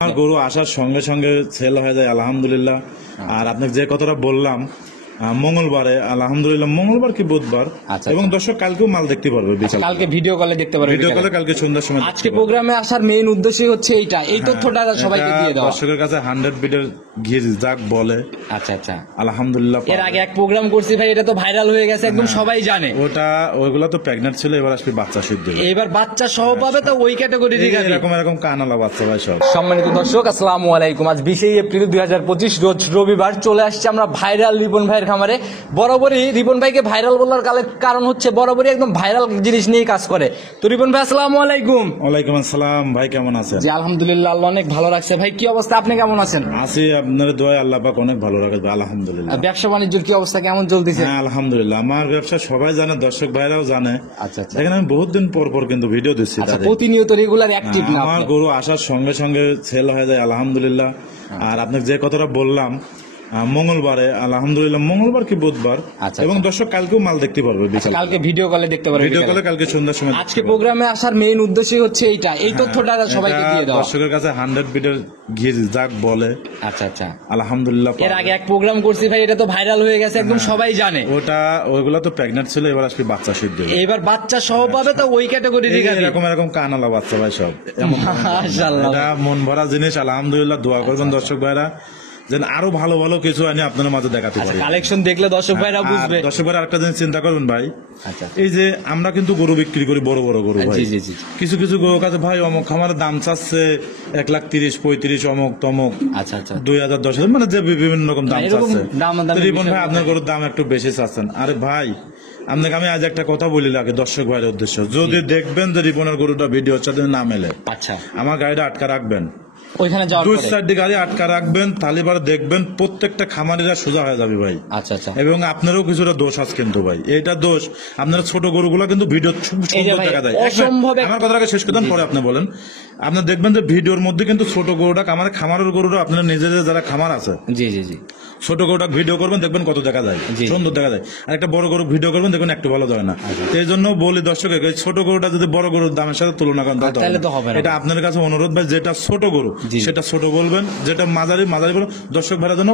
গরু আসার সঙ্গে সঙ্গে সেল হয়ে যায় আলহামদুলিল্লাহ। আর আপনাকে যে কথাটা বললাম মঙ্গলবারে আলহামদুলিল্লাহ, মঙ্গলবার কি বুধবার, এবং দর্শক কালকেও মাল দেখতে পারবে। কালকে ভিডিও কলে দেখতে পারবে, ভিডিও কলে কালকে সন্ধ্যার সময়। আজকে প্রোগ্রামে আসার মেইন উদ্দেশ্যই হচ্ছে এইটা, এই তথ্যটা সবাইকে দিয়ে দেওয়া। দর্শকের কাছে 100 বিটের ঘির যাক বলে। আচ্ছা আচ্ছা, আলহামদুলিল্লাহ। এর আগে এক প্রোগ্রাম করছি ভাই, এটা তো ভাইরাল হয়ে গেছে, একদম সবাই জানে। ওইগুলো তো প্রেগন্যান্ট ছিল, এবার আসবে বাচ্চা সিদ্ধ, এবার বাচ্চা সহ পাবে, তো ওই ক্যাটাগরি এরকম কানালা বাচ্চা ভাই সব। সম্মানিত দর্শক, আসসালামু আলাইকুম। আজ 20 এপ্রিল 2025 রোজ রবিবার চলে আসছে আমরা ভাইরাল রিপন ভাইয়ের খামারে। বরাবরই রিপন ভাইকে ভাইরাল বলার কারণ হচ্ছে বরাবরই একদম ভাইরাল জিনিস নিয়ে কাজ করে। তো রিপন ভাই আসসালামু আলাইকুম। ওয়ালাইকুম আসসালাম ভাই, কেমন আছেন? জি আলহামদুলিল্লাহ, আল্লাহ অনেক ভালো রাখছে। ভাই কি অবস্থা, আপনি কেমন আছেন? আছি, আপনার দোয়ায় আল্লাহ পাক অনেক ভালো রাখে আলহামদুলিল্লাহ। ব্যবসা বাণিজ্যের কি অবস্থা, কেমন চলতেছে? হ্যাঁ আলহামদুলিল্লাহ, আমার ব্যবসা সবাই জানে, দর্শক ভাইরাও জানে। আচ্ছা আচ্ছা, দেখেন আমি বহুত দিন পর পর কিন্তু ভিডিও দিচ্ছি, প্রতিনিয়ত রেগুলার অ্যাক্টিভ না। আমার গরু আসার সঙ্গে সঙ্গে সেল হয়ে যায় আলহামদুলিল্লাহ। আর আপনাকে যে কথাটা বললাম মঙ্গলবারে আলহামদুলিল্লাহ, মঙ্গলবার কি বুধবার, এবং দর্শক কালকেও মাল দেখতে পারবে। কালকে ভিডিও কলে দেখতে পারবে, ভিডিও কলে কালকে সন্ধ্যার সময়। আজকে প্রোগ্রামে আসার মেইন উদ্দেশ্যই হচ্ছে এইটা, এই তথ্যটা সবাইকে দিয়ে দেওয়া। দর্শকের কাছে 100 বিটের ঘির যাক বলে। আচ্ছা আচ্ছা, আলহামদুলিল্লাহ। এর আগে এক প্রোগ্রাম করছি ভাই, এটা তো ভাইরাল হয়ে গেছে, একদম সবাই জানে। ওইগুলো তো প্রেগন্যান্ট ছিল, এবার আসবে বাচ্চা সিদ্ধ, এবার বাচ্চা সহ পাবে, তো ওই ক্যাটাগরি এরকম কানালা বাচ্চা ভাই সব। মাশাআল্লাহ, এটা মন ভরা জিনিস আলহামদুলিল্লাহ। দোয়া করবেন দর্শক ভাইরা যেন আরো ভালো ভালো কিছু আনি আপনাদের মাঝে দেখাতে পারি। কালেকশন দেখলে দর্শক ভাইরা বুঝবে। দর্শক ভাইরা আরেকটা জিনিস চিন্তা করবেন ভাই, আচ্ছা, এই যে আমরা কিন্তু গরু বিক্রি করি, বড় বড় গরু ভাই। জি জি জি, কিছু কিছু গরু কাছে ভাই অমুক খামারের দাম চাচ্ছে 1,30,000 35 অমুক তমুক, আচ্ছা আচ্ছা, 2,000 10,000, মানে যে বিভিন্ন রকম দাম চাচ্ছে। রিপন ভাই আপনার গরুর দাম একটু বেশি চাচ্ছেন। আরে ভাই আপনাকে আমি আজ একটা কথা বলি লাগে দর্শক ভাইয়ের উদ্দেশ্য, যদি দেখবেন যে রিপনের গরুটা ভিডিওর সাথে না মেলে, আচ্ছা আমার গাড়িটা আটকা রাখবেন, ওইখানে যাওয়ার দুই পরে সাইডে গাড়ি আটকা রাখবেন, তাহলে এবার দেখবেন প্রত্যেকটা খামারিরা সোজা হয়ে যাবে ভাই। আচ্ছা আচ্ছা, এবং আপনারও কিছুটা দোষ আছে কিন্তু ভাই, এইটা দোষ আপনার ছোট গরুগুলো কিন্তু ভিডিও সুন্দর দেখা যায়। আমার কথাটাকে শেষ করতেন, পরে আপনি বলেন। আপনার দেখবেন যে ভিডিওর মধ্যে কিন্তু ছোট গরুটা খামারের গরুটা আপনার নিজেদের যারা খামার আছে, জি জি জি, ছোট গরুটা ভিডিও করবেন দেখবেন কত দেখা যায়, সুন্দর দেখা যায়। আর একটা বড় গরু ভিডিও করবেন দেখবেন একটু ভালো যায় না। এই জন্য বলি দর্শক, ছোট গরুটা যদি বড় গরুর দামের সাথে তুলনা করেন তাহলে তো হবে না। এটা আপনার কাছে অনুরোধ ভাই, যেটা ছোট গরু সেটা ছোট বলবেন, যেটা মাঝারি বলবেন, দর্শক ভাইরা যেন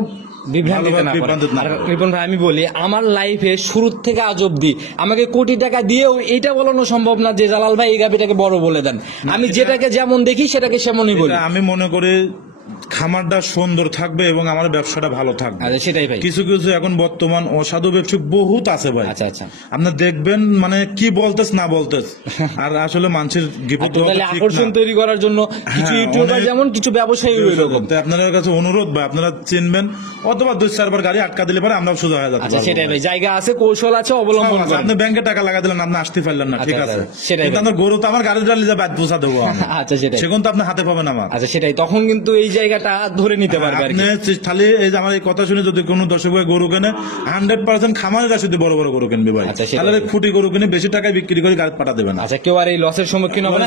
বিভ্রান্তি না। রিপন ভাই আমি বলি, আমার লাইফে শুরু থেকে আজ অব্দি আমাকে কোটি টাকা দিয়েও এইটা বলানো সম্ভব না যে জালাল ভাই এই গাবিটাকে বড় বলে দেন। আমি যেটাকে যেমন দেখি সেটাকে সেমনই বলি। আমি মনে করি খামারটা সুন্দর থাকবে এবং আমার ব্যবসাটা ভালো থাকবে, সেটাই ভাই। কিছু কিছু এখন বর্তমান অসাধু ব্যবসায়ী বহুত আছে ভাই। আচ্ছা আচ্ছা, আপনার দেখবেন মানে কি বলতেস না বলতেস, আর আসলে মানুষের আকর্ষণ তৈরি করার জন্য কিছু ইউটিউবার যেমন কিছু ব্যবসায়ী এরকম। আপনাদের কাছে অনুরোধ ভাই, আপনারা চিনবেন, অথবা 2-4 বার গাড়ি আটকা দিলে পরে আমরা সোজা হয়ে যাচ্ছি। সেটাই ভাই, জায়গা আছে, কৌশল আছে, অবলম্বন করেন। আপনি ব্যাংকে টাকা লাগা দিলেন, আপনি আসতে পারলেন না, ঠিক আছে, কিন্তু আপনার গরু তো আমার গাড়িটা লিজা ব্যাট পোষা দেবো। আচ্ছা সেটাই, সেখান তো আপনি হাতে পাবেন আমার। আচ্ছা সেটাই, তখন কিন্তু এই জায়গাটা ধরে নিতে পারবে। তাহলে এই যে আমার এই কথা শুনে যদি কোনো দর্শক ভাই গরু কেনে, 100% খামারিরা শুধু বড় বড় গরু কিনবে ভাই। তাহলে খুঁটি গরু কিনে বেশি টাকায় বিক্রি করে গাড়ি পাঠা দেবেন। আচ্ছা, কেউ আর এই লসের সম্মুখীন হবে না।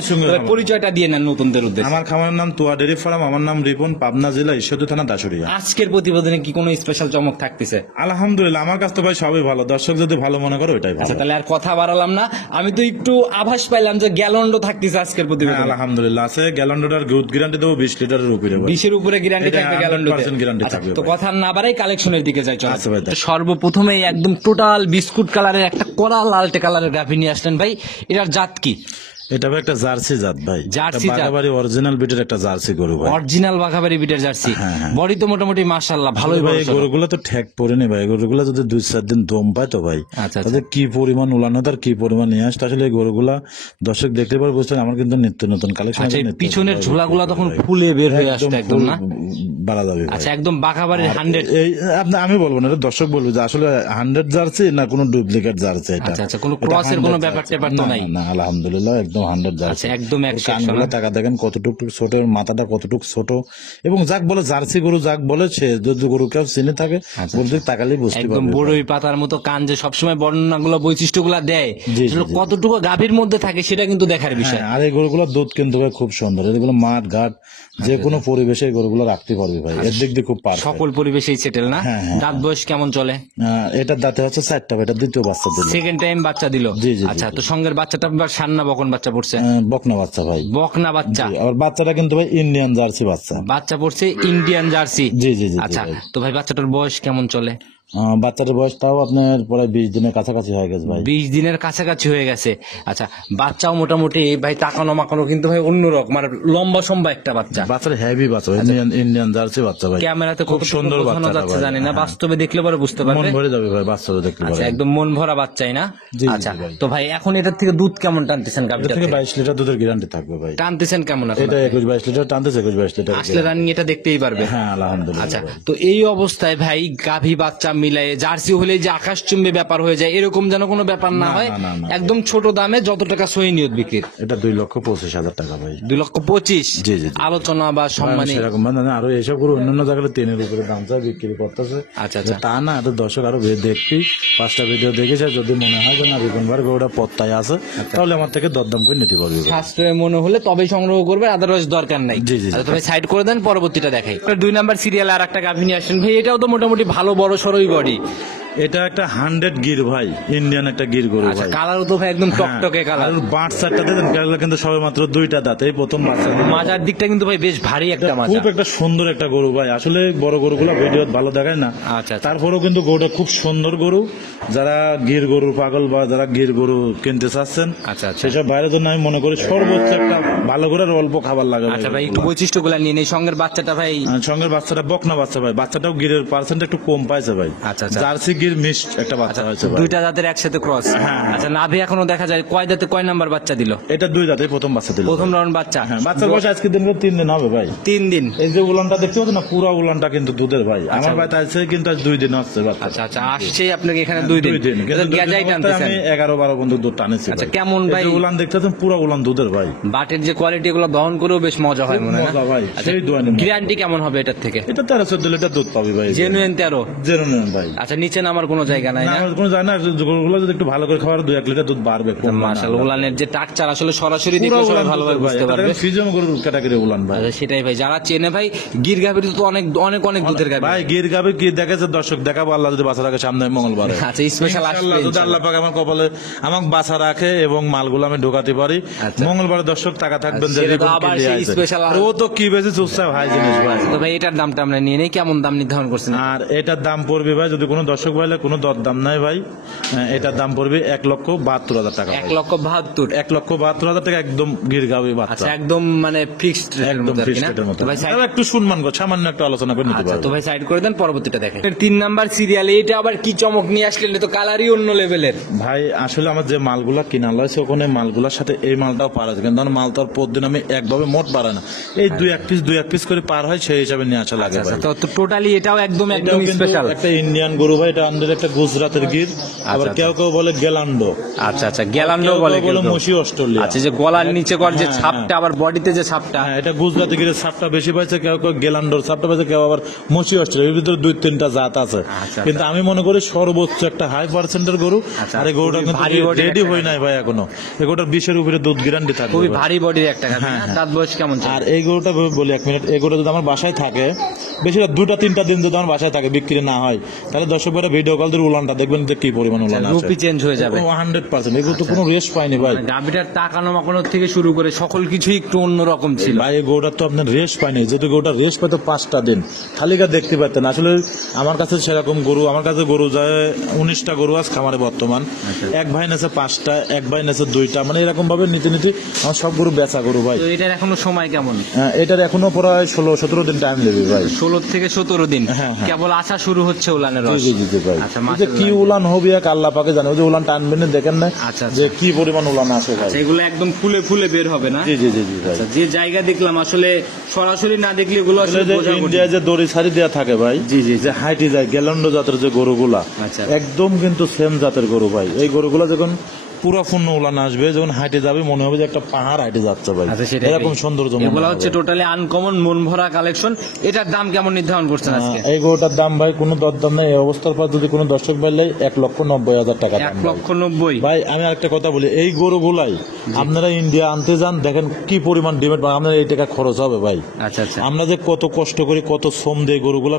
পরিচয়টা দিয়ে নেন নতুনদের উদ্দেশ্যে। আমার খামারের নাম তোয়া ডেরি ফার্ম, আমার নাম রিপন, পাবনা জেলা ঈশ্বরদী থানা দাসুরিয়া। আজকের প্রতিবেদনে কি কোনো স্পেশাল চমক থাকতেছে? আলহামদুলিল্লাহ, আমার কাছে তো ভাই সবই ভালো, দর্শক যদি ভালো মনে করে ওইটাই ভালো। আচ্ছা তাহলে আর কথা বাড়ালাম না, আমি তো একটু আভাস পাইলাম যে গ্যালন্ডো থাকতেছে আজকের প্রতিবেদনে। আলহামদুলিল্লাহ আছে, গ্যালন্ডোটার গ্যারান্টি দেবো 20 লিটারের উপরে, 20-এর উপরে গ্যারান্টি থাকবে গ্যালন্ডোতে। তো কথা না বাড়াই কালেকশনের দিকে যাই। সর্বপ্রথমেই একদম টোটাল বিস্কুট কালারের একটা কড়া লালটে কালারের গাভী নিয়ে আসলেন ভাই, এটার জাত কি? এটা একটা জার্সি জাত ভাই, জার্সি বাঘাবাড়ি অরিজিনাল বিটের একটা জার্সি গরু ভাই, অরিজিনাল বাঘাবাড়ি বিটের জার্সি। বডি তো মোটামুটি মাশাআল্লাহ ভালোই ভাই। গরুগুলো তো ঠেক পড়েনি ভাই, গরুগুলো যদি 2-4 দিন দম পায় তো ভাই, তাদের কি পরিমাণ উলানো, তার কি পরিমাণ নিয়ে আসতে, আসলে এই গরুগুলা দর্শক দেখতে পারে বুঝছেন। আমার কিন্তু নিত্য নতুন কালেকশন, পিছনের ঝোলাগুলা তখন ফুলে বের হয়ে আসছে একদম না বাড়া যাবে। আচ্ছা একদম বাঘাবাড়ির 100। আমি বলবো না, দর্শক বলবো যে আসলে 100 জার্সি না কোনো ডুপ্লিকেট জার্সি। এটা আচ্ছা কোনো ক্রসের কোনো ব্যাপার ট্যাপার তো নাই না, আলহামদুলিল্লাহ একদম 100 জার্সি। একদম কানগুলো টাকা দেখেন কতটুকু ছোট, মাথাটা কতটুকু ছোট, এবং যাক বলে জার্সি গরু, যাক বলে সে যদি গরু কেউ চিনে থাকে বলতে তাকালেই বুঝতে পারবে। একদম বড়ই পাতার মতো কান, যে সবসময় বর্ণনাগুলো বৈশিষ্ট্যগুলো দেয়, কতটুকু গাভীর মধ্যে থাকে সেটা কিন্তু দেখার বিষয়। আর এই গরুগুলোর দুধ কিন্তু খুব সুন্দর, এগুলো মাঠ ঘাট যে কোনো পরিবেশে এই গরুগুলো রাখতে পারবে ভাই, এর দিক দিয়ে খুব পারফেক্ট, সকল পরিবেশেই সেটেল না। দাঁত বয়স কেমন চলে? এটার দাঁতে হচ্ছে 4টা, এটা দ্বিতীয় বাচ্চা দিল, সেকেন্ড টাইম বাচ্চা দিল। জি জি। আচ্ছা, তো সঙ্গের বাচ্চাটা সান্না বকন বাচ্চা পড়ছে? বকনা বাচ্চা ভাই, বকনা বাচ্চা। আর বাচ্চাটা কিন্তু ভাই ইন্ডিয়ান জার্সি বাচ্চা, বাচ্চা পড়ছে ইন্ডিয়ান জার্সি। জি জি জি। আচ্ছা, তো ভাই বাচ্চাটার বয়স কেমন চলে? বাচ্চাটার বয়সটাও আপনার প্রায় 20 দিনের কাছাকাছি হয়ে গেছে ভাই, 20 দিনের কাছাকাছি হয়ে গেছে। আচ্ছা, বাচ্চাও মোটামুটি ভাই তাকানো মাকানো কিন্তু ভাই অন্যরকম, মানে লম্বা সম্বা একটা বাচ্চা। বাচ্চাটা হেভি বাচ্চা, ইন্ডিয়ান জার্সি বাচ্চা ভাই। ক্যামেরাতে খুব সুন্দর বাচ্চা যাচ্ছে জানি না, বাস্তবে দেখলে পরে বুঝতে পারবে, মন ভরে যাবে ভাই বাস্তবে দেখলে। আচ্ছা, একদম মন ভরা বাচ্চাই না? আচ্ছা, তো ভাই এখন এটার থেকে দুধ কেমন টানতেছেন? গাভীটা থেকে 22 লিটার দুধের গ্যারান্টি থাকবে ভাই। টানতেছেন কেমন? এটা 21-22 লিটার টানতেছে, 21-22 লিটার আসলে রানিং এটা দেখতেই পারবে। হ্যাঁ আলহামদুলিল্লাহ। আচ্ছা, তো এই অবস্থায় ভাই গাভী বাচ্চা মিলাই জার্সি হলে যে আকাশচুম্বী ব্যাপার হয়ে যায় এরকম যেন কোনো ব্যাপার না হয়, একদম ছোট দামে যত টাকা সহি নিয়ত বিক্রির। এটা 2,25,000 টাকা ভাই। 2,25,000? জি জি। আলোচনা বা সম্মানী সেরকম মানে আরো এইসব করে অন্যান্য জায়গায় 3-এর উপরে দাম চাই বিক্রি করতেছে। আচ্ছা আচ্ছা, তা না, এটা দর্শক আরো দেখবি, 5টা ভিডিও দেখেছে, যদি মনে হয় যে না রিপন ভাই ওটা পত্তায় আছে তাহলে আমার থেকে দরদাম করে নিতে পারবি, সাশ্রয় মনে হলে তবেই সংগ্রহ করবে, আদারওয়াইজ দরকার নাই। জি জি। তবে সাইড করে দেন, পরবর্তীটা দেখাই। 2 নাম্বার সিরিয়াল আর একটা গাভী নিয়ে আসেন ভাই, এটাও তো মোটামুটি ভালো বড় সরই বডি। এটা একটা 100 গির ভাই, ইন্ডিয়ান একটা গির গরু ভাই। কালারও তো ভাই একদম টকটকে কালার। বাচ্চাটা দেখেন কেরালা কিন্তু সবে মাত্র 2টা দাঁত, এই প্রথম বাচ্চা। মাজার দিকটা কিন্তু ভাই বেশ ভারী একটা মাজা, খুব একটা সুন্দর একটা গরু ভাই। আসলে বড় গরুগুলো ভিডিও ভালো দেখায় না, আচ্ছা, তারপরেও কিন্তু গরুটা খুব সুন্দর গরু। যারা গির গরুর পাগল বা যারা গির গরু কিনতে চাচ্ছেন, আচ্ছা আচ্ছা, সেসব বাইরের জন্য আমি মনে করি সর্বোচ্চ একটা ভালো করে অল্প খাবার লাগে। আচ্ছা ভাই, একটু বৈশিষ্ট্যগুলো নিয়ে নেই। সঙ্গের বাচ্চাটা ভাই, সঙ্গের বাচ্চাটা বকনা বাচ্চা ভাই, বাচ্চাটাও গিরের পার্সেন্ট একটু কম পাইছে ভাই। আচ্ছা আচ্ছা, জার্সি গির মিক্সড একটা বাচ্চা হয়েছে ভাই। 2টা জাতের একসাথে ক্রস। আচ্ছা, নাভি এখনো দেখা যায় কয় দাঁতে কয় নাম্বার বাচ্চা দিল? এটা 2 দাঁতে প্রথম বাচ্চা দিল, প্রথম রাউন্ড বাচ্চা। বাচ্চার বয়স আজকে দিন 3 দিন হবে ভাই, 3 দিন। এই যে উলানটা দেখতে পাচ্ছেন না, পুরো উলানটা কিন্তু দুধের ভাই। আমার ভাই তাইছে কিন্তু আজ 2 দিন হচ্ছে বাচ্চা। আচ্ছা আচ্ছা, আসছে আপনাকে এখানে 2 দিন। গেজাই টানতেছেন? আমি 11-12 বন্ধু দুধ টানেছি। আচ্ছা, কেমন ভাই উলান দেখতেছেন? পুরো উলান দুধের ভাই। বাটের যে কোয়ালিটি এগুলো দহন করেও বেশ মজা হয় মনে হয় না ভাই? সেই দোয়ানি গ্যারান্টি কেমন হবে এটার থেকে? এটা 13-14 লিটার দুধ পাবি ভাই, জেনুইন 13? জেনুইন ভাই। আচ্ছা, নিচে নামার কোনো জায়গা নাই না? আমার কোনো জানা, গরুগুলো যদি একটু ভালো করে খাওয়ার 2-1 লিটার দুধ বাড়বে। মাশাআল্লাহ, উলানের যে টাকচার আসলে সরাসরি দেখলে সবাই ভালোভাবে বুঝতে পারবে। ফিজিয়াম গরুর ক্যাটাগরি উলান ভাই। আচ্ছা, সেটাই ভাই, যারা চেনে ভাই গির গাভীর তো অনেক অনেক অনেক দুধের গাভী ভাই। গির গাভী কি দেখেছে দর্শক, দেখাবো আল্লাহ যদি বাচ্চা রাখে সামনে মঙ্গলবারে। আচ্ছা, স্পেশাল আসবে যদি আল্লাহ পাক আমার কপালে আমাকে বাচ্চা রাখে এবং মালগুলো আমি ঢোকাতে পারি, মঙ্গলবারে দর্শক টাকা থাকবেন যে আবার সেই স্পেশাল। ও তো কি বেশি চুপচাপ ভাই জিনিস ভাই। তো ভাই এটার দামটা আমরা নিয়ে নেই, কেমন দাম নির্ধারণ করছেন? আর এটার দাম পড়বে ভাই, যদি কোনো দর্শক ভাইলে কোনো দর দাম নাই ভাই, এটার দাম পড়বে 1,72,000 টাকা। 1,72,000? 1,72,000 টাকা একদম গির গাভী বাচ্চা। আচ্ছা, একদম মানে ফিক্সড একদম ফিক্সড মতো। ভাই একটু সম্মান কর, সামান্য একটু আলোচনা করে নিতে পারবো। তো ভাই সাইড করে দেন, পরবর্তীটা দেখেন। 3 নাম্বার সিরিয়ালে এটা আবার কি চমক নিয়ে আসলেন? তো কালারই অন্য লেভেলের ভাই। আসলে আমার যে মালগুলা কিনা লয়েছে ওখানে মালগুলার সাথে এই মালটাও পার আছে, কিন্তু মাল তো আর প্রতিদিন আমি একভাবে মোট পারে না, এই 2-1 পিস করে পার হয়, সেই হিসাবে নিয়ে আসা লাগে ভাই। তো টোটালি এটাও একদম একদম স্পেশাল একটা ইন্ডিয়ান গরু ভাই। এটা আমাদের একটা গুজরাটের গির, আবার কেউ কেউ বলে গেলান্ডো। আচ্ছা আচ্ছা, গেলান্ডো বলে, মসি অস্ট্রেলিয়া। আচ্ছা, যে গলার নিচে কর যে ছাপটা, আবার বডিতে যে ছাপটা, এটা গুজরাটি গিরের ছাপটা বেশি পাইছে, কেউ কেউ গেলান্ডোর ছাপটা পাইছে, কেউ আবার মসি অস্ট্রেলিয়া। এর ভিতরে 2-3টা জাত আছে, কিন্তু আমি মনে করি সর্বোচ্চ একটা হাই পার্সেন্টের গরু। আর এই গরুটা কিন্তু রেডি হয় নাই ভাই এখনো, এই গরুটার 20-এর উপরে দুধ গ্যারান্টি থাকবে, খুবই ভারী বডির একটা গাভী। দাঁত বয়স কেমন? আর এই গরুটা বলি 1 মিনিট, এই গরুটা যদি আমার বাসায় থাকে বেশি 2-3টা দিন যদি আমার বাসায় থাকে, বিক্রি না হয়, তাহলে দর্শক ভাইরা ভিডিও কল দিয়ে উলানটা দেখবেন যে কি পরিমাণ উলান আছে, রূপই চেঞ্জ হয়ে যাবে 100%। এগুলো তো কোনো রেস্ট পাইনি ভাই। গাভীটার তাকানো মাকানো থেকে শুরু করে সকল কিছুই একটু অন্যরকম ছিল ভাই। এই গরুটার তো আপনার রেস্ট পাইনি, যেহেতু গরুটা রেস্ট পাইতো 5টা দিন, খালিকা দেখতে পাইতেন। আসলে আমার কাছে সেরকম গরু, আমার কাছে গরু যায় 19টা গরু আছে খামারে বর্তমান। এক ভাই নেছে 5টা, এক ভাই নেছে 2টা, মানে এরকম ভাবে নিতে নিতে আমার সব গরু বেচা গরু ভাই। এটার এখনো সময় কেমন? এটার এখনো প্রায় 16-17 দিন টাইম নেবে ভাই। 16 থেকে 17 দিন কেবল আসা শুরু হচ্ছে উলানের রস। জি জি জি ভাই। আচ্ছা, কি উলান হবে এক আল্লাহ পাকে জানে, ওই যে উলান টানবেন দেখেন না যে কি পরিমাণ উলান আছে ভাই। এগুলো একদম ফুলে ফুলে বের হবে না? জি জি জি জি ভাই। যে জায়গা দেখলাম আসলে সরাসরি না দেখলে এগুলো আসলে বোঝা কঠিন। ইন্ডিয়া যে দড়ি ছাড়ি দেয়া থাকে ভাই, জি জি, যে হাইটি যায় গেলান্ডো জাতের যে গরুগুলা, একদম কিন্তু সেম জাতের গরু ভাই। এই গরুগুলা যখন পুরো পূর্ণ উলান আসবে, যখন হাইটে যাবে মনে হবে যে একটা পাহাড় হাইটে যাচ্ছে ভাই, আচ্ছা, সেটাই এরকম ভাই। সৌন্দর্য মনে এগুলো হবে। হচ্ছে টোটালি আনকমন মন ভরা কালেকশন। এটার দাম কেমন নির্ধারণ করছেন আজকে? এই গরুটার দাম ভাই কোনো দরদাম নেই, এই অবস্থার পর যদি কোনো দর্শক ভাই লাই 1,90,000 টাকা দাম 1,90,000। ভাই। আমি আরেকটা কথা বলি, এই গরুগুলাই আপনারা ইন্ডিয়া আনতে যান, দেখেন কি পরিমাণ ডিমান্ড, আপনার এই টাকা খরচ হবে ভাই। আচ্ছা আচ্ছা আমরা যে কত কষ্ট করি, কত শ্রম দিয়ে গরুগুলা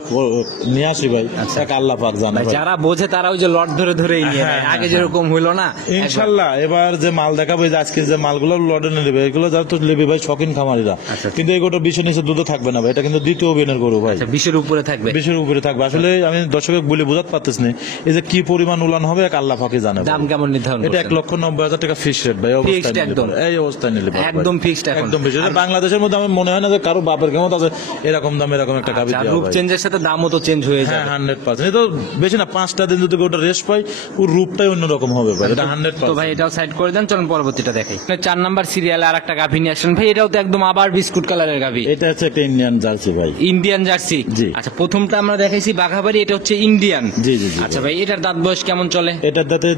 নিয়ে আসি ভাই, এক আল্লাহ পাক জানে ভাই, ভাই। যারা বোঝে তারা ওই যে লট ধরে ধরেই নিয়ে নেয়, আগে যেরকম হইলো না। ইনশাল্লাহ এবার যে মাল দেখাবো, এই যে আজকে যে মালগুলো লটে নেবে, এগুলো যারা তো নেবে ভাই শখিন খামারিরা, আচ্ছা। কিন্তু এই গরুটা 20 নিচে দুধ থাকবে না ভাই, এটা কিন্তু দ্বিতীয় বেনের গরু ভাই, আচ্ছা, 20-এর উপরে থাকবে। 20-এর উপরে থাকবে। আসলে আমি দর্শকের বলে বোঝাতে পারতেছি না, এই যে কি পরিমাণ উলান হবে এক আল্লাহ পাকে জানে ভাই। দাম কেমন নির্ধারণ এটা করছেন? 1,90,000 টাকা ফিক্সড রেট ভাই, Fixed একদম। এই অবস্থায় নিলে পারবে ভাই। একদম fixed এখন। একদম fixed। এটা বাংলাদেশের মধ্যে আমার মনে হয় না যে কারো বাপের কেমন আছে এরকম দাম এরকম একটা গাভী আচ্ছা, দেওয়া রূপ ভাই। চেঞ্জের সাথে দামও তো চেঞ্জ হয়ে হ্যাঁ, যাবে। 100%। এই তো বেশি না, 5টা দিন যদি ওটা রেস্ট পাই, ওর রূপটাই অন্যরকম হবে ভাই, এটা তো 100%। ভাই এটাও সাইড করে দেন, চলুন পরবর্তীটা দেখাই। 4 নাম্বার সিরিয়ালে আর একটা গাভী নিয়ে আসেন ভাই, এটাও তো একদম আবার বিস্কুট কালারের গাভী, এটা হচ্ছে একটা ইন্ডিয়ান জার্সি ভাই। Indian jersey. জি। আচ্ছা, প্রথমটা আমরা দেখাইছি বাঘাবাড়ি, এটা হচ্ছে ইন্ডিয়ান। জি জি জি। আচ্ছা ভাই, এটার দাঁত বয়স কেমন চলে? এটার দাঁতে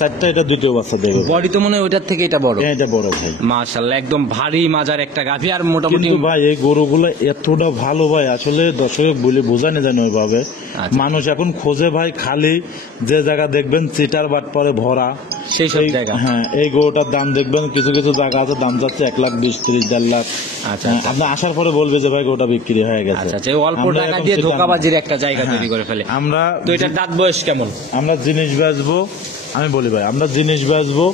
4টা, এটা দ্বিতীয় বাচ্চা দেবে ভাই। বডি তো মনে হয় ওইটার থেকে এটা বড়। হ্যাঁ, এটা বড় ভাই। মাশাআল্লাহ, একদম ভারী মাজার একটা গাভী, আর মোটামুটি কিন্তু ভাই এই গরুগুলো এতটা ভালো ভাই, আসলে দর্শক বলে বোঝানো যায় না ওইভাবে। আচ্ছা। মানুষ এখন খোঁজে ভাই, খালি যে জায়গা দেখবেন চিটার বাট পরে ভরা সেই সব এই- জায়গা। হ্যাঁ, এই গরুটার দাম দেখবেন কিছু কিছু জায়গা আছে দাম যাচ্ছে 1,20,000, 30, 1,50,000। আচ্ছা হ্যাঁ, আপনি আসার পরে বলবে যে ভাই গরুটা বিক্রি হয়ে গেছে। আচ্ছা আচ্ছা, এই অল্প আমরা টাকা এখন দিয়ে সেটা- ধোকাবাজির একটা জায়গা হ্যাঁ, তৈরি করে ফেলে। আমরা তো এটার দাঁত বয়স কেমন? আমরা জিনিস বেচবো, আমি বলি ভাই আমরা জিনিস বেচবো,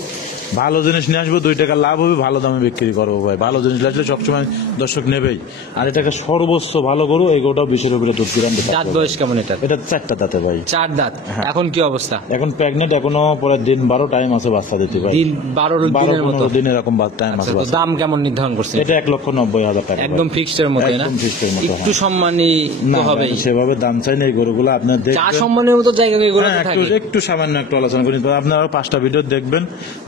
ভালো জিনিস নিয়ে আসবো, 2 টাকা লাভ হবে, ভালো দামে বিক্রি করবো ভাই। ভালো জিনিস আসলে সবসময় দর্শক নেবেই, আর এটাকে সর্বোচ্চ ভালো গরু, এই গরুটাও 20-এর উপরে দুধ গ্রাম। দাঁত বয়স কেমন এটার? এটা 4টা দাঁতে ভাই, 4 দাঁত। হ্যাঁ। এখন কি অবস্থা? এখন প্রেগনেন্ট, এখনো পরে দিন 12 টাইম আছে বাচ্চা দিতে ভাই, দিন 12 দিনের মতো। 12-15 দিন এরকম টাইম আচ্ছা, আছে তো বাচ্চা। দাম কেমন নির্ধারণ করছেন? এটা 1,90,000 টাকা একদম ভাই। ফিক্সড এর মতো না? একদম fixed এর মতো, একটু হ্যাঁ। সম্মানী না, তো হবেই। আমি সেভাবে দাম চাই না, এই গরুগুলো আপনার চা দেখবেন। সম্মানের মতো জায়গা এগুলো হ্যাঁ, থাকে। একটু সামান্য একটু আলোচনা করি, আপনারা 5টা ভিডিও দেখবেন,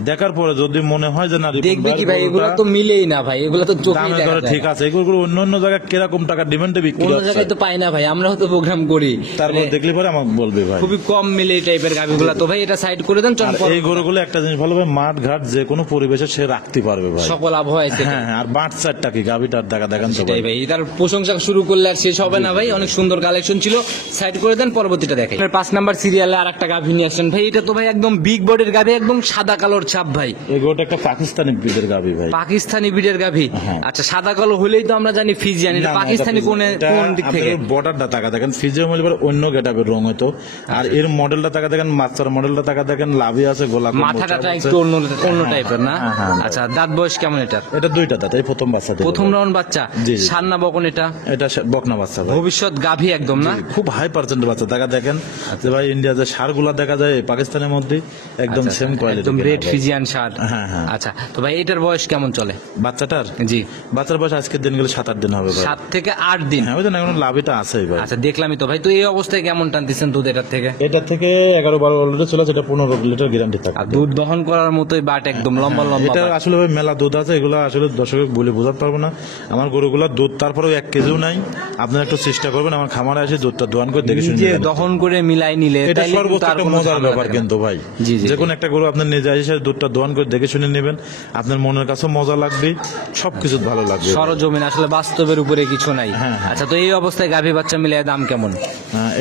দেখার পরে যদি মনে হয় যে না দেখবে কি ভাই, এগুলো তো মিলেই না ভাই, এগুলো তো চোখেই দামে দেখা ধরে যায় ঠিক না। আছে, এগুলো অন্য অন্য জায়গায় কিরকম টাকা ডিমান্ডে বিক্রি অন্য হচ্ছে, জায়গায় তো পাই না ভাই, আমরাও তো প্রোগ্রাম করি, তারপর মানে দেখলে পরে আমাকে বলবে ভাই। খুবই কম মিলে এই টাইপের গাভিগুলো। তো ভাই এটা সাইড করে দেন, চল আর এই গরুগুলো একটা জিনিস ভালো ভাই, মাঠ ঘাট যে কোনো পরিবেশে সে রাখতে পারবে ভাই। সকল আবহাওয়া আছে। হ্যাঁ, আর বাট চারটা কি গাভিটার দেখা দেখেন তো সেটাই ভাই। ভাই, তার প্রশংসা শুরু করলে আর শেষ হবে না ভাই, অনেক সুন্দর কালেকশন ছিল। সাইড করে দেন, পরবর্তীটা দেখে। 5 নাম্বার সিরিয়ালে আর একটা গাভি নিয়ে আসছেন ভাই, এটা তো ভাই একদম বিগ বডির গাভি, একদম সাদা কালোর ছাপ ভাই, এই গরুটা একটা পাকিস্তানি ব্রিডের গাভি ভাই। পাকিস্তানি ব্রিডের গাভি। হ্যাঁ। আচ্ছা, সাদা কালো হলেই তো আমরা জানি ফিজিয়ান, এটা না, না, পাকিস্তানি এটা কোন দিক থেকে? বর্ডারটা তাকা দেখেন, ফিজিও মলিবার অন্য গেটাপের রং হয়তো, আর এর মডেলটা তাকা দেখেন, মাস্টার মডেলটা তাকা দেখেন, লাভি আছে, গোলাপ মাথাটা একটু অন্য টাইপের না? হ্যাঁ, হ্যাঁ। আচ্ছা, দাঁত বয়স কেমন এটার? এটা 2টা দাঁত, এই প্রথম বাচ্চা দেবে প্রথম ভাই। রাউন্ড বাচ্চা, জি, জি। সান্না বকন এটা, এটা বকনা বাচ্চা ভাই। ভবিষ্যৎ গাভি একদম না? খুব হাই পার্সেন্টের বাচ্চা দেখা দেখেন, যে ভাই ইন্ডিয়া যে সারগুলা দেখা যায় পাকিস্তানের মধ্যে একদম সেম কোয়ালিটি, একদম রেড ফিজিয়ান সার। হ্যাঁ, হ্যাঁ। আচ্ছা, তো ভাই এটার বয়স কেমন চলে? বাচ্চাটার জি, বাচ্চার বয়স আজকের দিন গেলে 7-8 দিন হবে ভাই। 7 থেকে 8 দিন। হ্যাঁ, ওই জন্য এখন লাভিটা আছে ভাই। আচ্ছা, দেখলামই তো ভাই। তো এই অবস্থায় কেমন টানতেছেন দুধ এটার থেকে? এটা থেকে 11-12 লিটার ছিল, সেটা 15 লিটার গ্যারান্টি থাকে। আর দুধ দহন করার মতোই বাট, একদম লম্বা লম্বা এটা বাট। আসলে ভাই মেলা দুধ আছে, এগুলো আসলে দর্শক বলে বোঝাতে পারবো না। আমার গরুগুলা দুধ তারপরেও 1 কেজিও নাই, আপনারা একটু চেষ্টা করবেন আমার খামারে এসে দুধটা দোয়ান করে দেখে শুনে নিজে নেবেন। দহন করে মিলাই নিলে এটা তাইলে কিন্তু সর্বোচ্চ আর একটা কোনো মজার ঝামেলা ব্যাপার থাকে না। কিন্তু ভাই, জি, জি, যে কোনো একটা গরু আপনার নিজে এসে দুধটা দোয়ান করে দেখে শুনে নেবেন, আপনার মনের কাছে মজা লাগবে, সবকিছু ভালো লাগবে। সরজমিন আসলে বাস্তবের উপরে কিছু নাই। হ্যাঁ। আচ্ছা, তো এই অবস্থায় গাভী বাচ্চা মিলে দাম কেমন?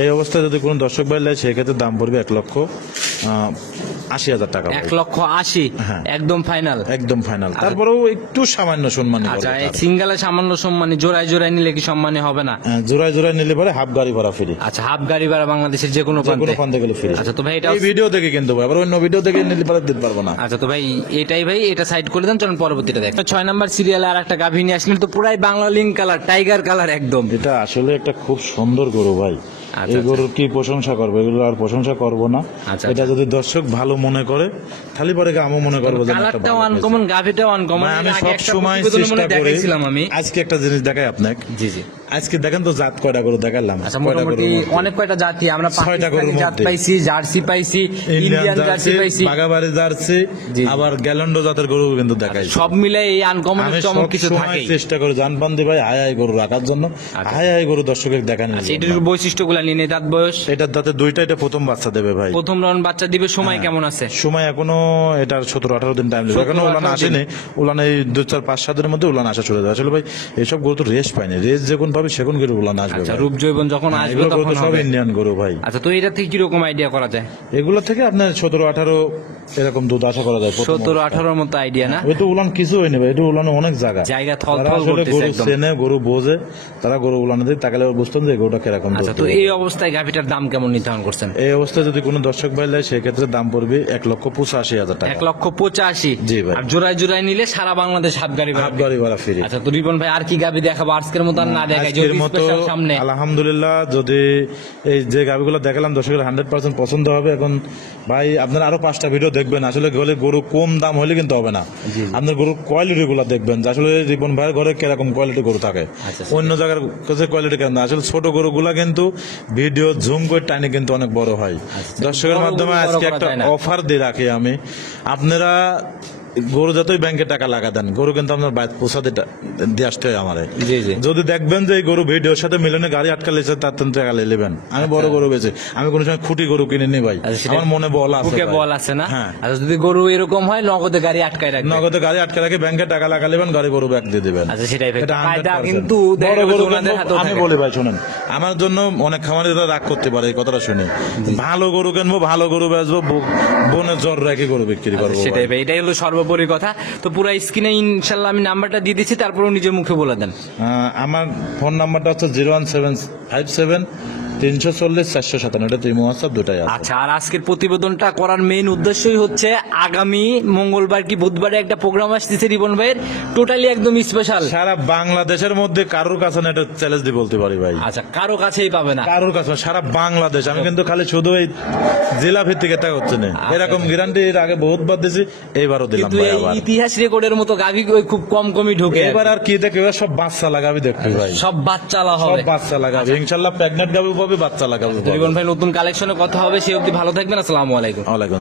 এই অবস্থায় যদি কোনো দর্শক ভাই নেয়, সেক্ষেত্রে দাম পড়বে 1,80,000 টাকা ভাই। 1,80,000 হ্যাঁ। একদম ফাইনাল? একদম ফাইনাল, তারপরেও একটু সামান্য সম্মানী আচ্ছা, করবে এই তার। সিঙ্গেলে সামান্য সম্মানী, জোড়ায় জোড়ায় নিলে কি সম্মানী হবে না? জোড়ায় জোড়ায় নিলে পরে হাফ গাড়ি ভাড়া ফ্রি, আচ্ছা, হাফ গাড়ি ভাড়া বাংলাদেশের যে কোনো যে কোনো প্রান্তে। ফান্দে গেলে ফ্রি। আচ্ছা, তো ভাই এটা এই ভিডিও দেখে কিন্তু ভাই, আবার অন্য ভিডিও দেখে নিলে পরে দিতে পারবো না। আচ্ছা, তো ভাই এটাই ভাই, এটা সাইড করে দেন, চলুন পরবর্তীটা দেখ। 6 নাম্বার সিরিয়ালে আর একটা গাভী নিয়ে আসলেন, তো পুরাই Bangla link colour, tiger colour একদম। এটা আসলে একটা খুব সুন্দর গরু ভাই, আচ্ছা, এই গরুর কি প্রশংসা করবো, এগুলো আর প্রশংসা করবো না। আচ্ছা, এটা যদি দর্শক ভালো মনে করে, তাহলে পরে আমি মনে করবো যে না, একটা কালারটাও ভালো আনকমন, গাভীটাও আনকমন। হয়েছে। আমি আগে সব একটা সময় প্রতিবেদনে মনে চেষ্টা করি, দেখাইছিলাম আমি। আজকে একটা জিনিস দেখাই আপনাকে। জি জি। আজকে দেখেন তো জাত কয়টা গরু দেখালাম। আচ্ছা, মোটামুটি অনেক কয়টা জাতি আমরা পাকিস্তানি জাত পাইছি, জার্সি পাইছি, ইন্ডিয়ান জার্সি পাইছি, বাগাবাড়ি জার্সি, আবার গ্যালান্ডো জাতের গরু কিন্তু দেখাই। সব মিলে এই আনকমন চমক কিছু থাকে। চেষ্টা করি জানবান্দি ভাই হাই হাই গরু রাখার জন্য, হাই হাই গরু দর্শকের দেখানো। এটার বৈশিষ্ট্যগুলো নিয়ে নেই, দাঁত বয়স এটার দাঁতে দুইটা, এটা প্রথম বাচ্চা দেবে ভাই, প্রথম রাউন্ড বাচ্চা দিবে। সময় কেমন আছে? সময় এখনো এটার 17-18 দিন টাইম লাগবে, এখনো উলান আসেনি। উলান এই 2-4-5-7 দিনের মধ্যে উলান আসা চলে যাবে। আসলে ভাই এইসব গরু তো রেস্ট পায়নি, রেস্ট যখন পাবে সেখন গরু উলান আসবে। আচ্ছা, রূপ জৈবন যখন আসবে এগুলো তখন তো সব ইন্ডিয়ান গরু ভাই। আচ্ছা, তো এটা থেকে কিরকম আইডিয়া করা যায়? এগুলো থেকে আপনার 17-18 এরকম দুধ আশা করা যায়। 17-18 মতো আইডিয়া না? ওই তো উলান কিছু হয়নি ভাই, এটা উলানে অনেক জায়গা থল তারা থল আসলে করতেছে গরু একদম। চেনে, গরু বোঝে, তারা গরু উলানে দিয়ে তাকালে বুঝতাম যে গরুটা কিরকম। আচ্ছা, তো এই অবস্থায় গাভিটার দাম কেমন নির্ধারণ করছেন? এই অবস্থায় যদি কোনো দর্শক ভাই নেয় সেক্ষেত্রে দাম পড়বে 1,85,000 টাকা। 1,85,000। জি ভাই। আর জোড়ায় জোড়ায় নিলে সারা বাংলাদেশ হাত গাড়ি ভাড়া। হাফ গাড়ি ভাড়া ফ্রি। আচ্ছা, তো রিপন ভাই আর কি গাভি দেখাবো আজকের মতো? আর না দেখাই, যদি আজকের মতো স্পেশাল সামনে। আলহামদুলিল্লাহ, যদি এই যে গাভিগুলো দেখালাম দর্শকের 100% পছন্দ হবে। এখন ভাই আপনারা আরো 5টা ভিডিও দেখবেন, আসলে গরু কম দাম হলে কিন্তু হবে না। আপনার গরুর কোয়ালিটি গুলো দেখবেন যে আসলে রিপন ভাইয়ের ঘরে কিরকম কোয়ালিটি গরু থাকে, অন্য জায়গার কাছে কোয়ালিটি কেমন। আসলে ছোট গরুগুলা কিন্তু ভিডিও জুম করে টাইনে কিন্তু অনেক বড় হয়। দর্শকের মাধ্যমে আজকে একটা অফার দিয়ে রাখি আমি, আপনারা গরু যতই ব্যাংকে টাকা লাগা দেন, গরু কিন্তু আপনার বাইরে পোষাতে দিয়ে আসতে হয় আমারে। যদি দেখবেন যে এই গরু ভিডিওর সাথে মিলনে গাড়ি আটকা লেছে, তার টাকা নেবেন। আমি বড় গরু বেছে, আমি কোনো সময় খুঁটি গরু কিনে নি ভাই, আমার মনে বল আছে, বল আছে না? হ্যাঁ। আচ্ছা, যদি গরু এরকম হয় নগদে গাড়ি আটকায় রাখবেন, নগদে গাড়ি আটকে রাখে, ব্যাংকে টাকা লাগা নেবেন, গাড়ি গরু ব্যাগ দিয়ে দেবেন। আচ্ছা, সেটাই এটা ফায়দা। কিন্তু বড় গরু আমি বলি ভাই শোনেন, আমার জন্য অনেক খামারিরা রাগ করতে পারে এই কথাটা শুনে। ভালো গরু কিনবো, ভালো গরু বেচবো, বনে জ্বর রেখে গরু বিক্রি করবো। সেটাই ভাই, এটাই হলো সর্বোপরি কথা। তো পুরো স্ক্রিনে ইনশাল্লাহ আমি নাম্বারটা দিয়ে দিচ্ছি, তারপরে নিজের মুখে বলে দেন। আমার ফোন নাম্বারটা হচ্ছে 01757 340 457, এটা তুই হোয়াটসঅ্যাপ দুটাই আছে। আচ্ছা, আর আজকের প্রতিবেদনটা করার মেইন উদ্দেশ্যই হচ্ছে আগামী মঙ্গলবার কি বুধবারে একটা প্রোগ্রাম আসতেছে রিপন ভাইয়ের, টোটালি একদম স্পেশাল। সারা বাংলাদেশের মধ্যে কারোর কাছে না, এটা চ্যালেঞ্জ দিয়ে বলতে পারি ভাই। আচ্ছা, কারো কাছেই পাবে না? কারোর কাছে, সারা বাংলাদেশ। আমি কিন্তু খালি শুধু এই জেলা ভিত্তিক এটা হচ্ছে না, এরকম গ্যারান্টি এর আগে বহুতবার দিয়েছি, এইবারও দিলাম ভাই। আবার ইতিহাস রেকর্ডের মতো গাভি খুব কমই ঢুকে। এবার আর কি দেখবে, সব বাচ্চা লাগাবি দেখবি ভাই, সব বাচ্চা হবে, সব বাচ্চা লাগাবি ইনশাল্লাহ। প্রেগনেন্ট গাভি পাবে, বাচ্চা লাগাবি। রিপন ভাই নতুন কালেকশনে কথা হবে, সে অবধি ভালো থাকবেন। আসসালামু আলাইকুম। ওয়ালাইকুম।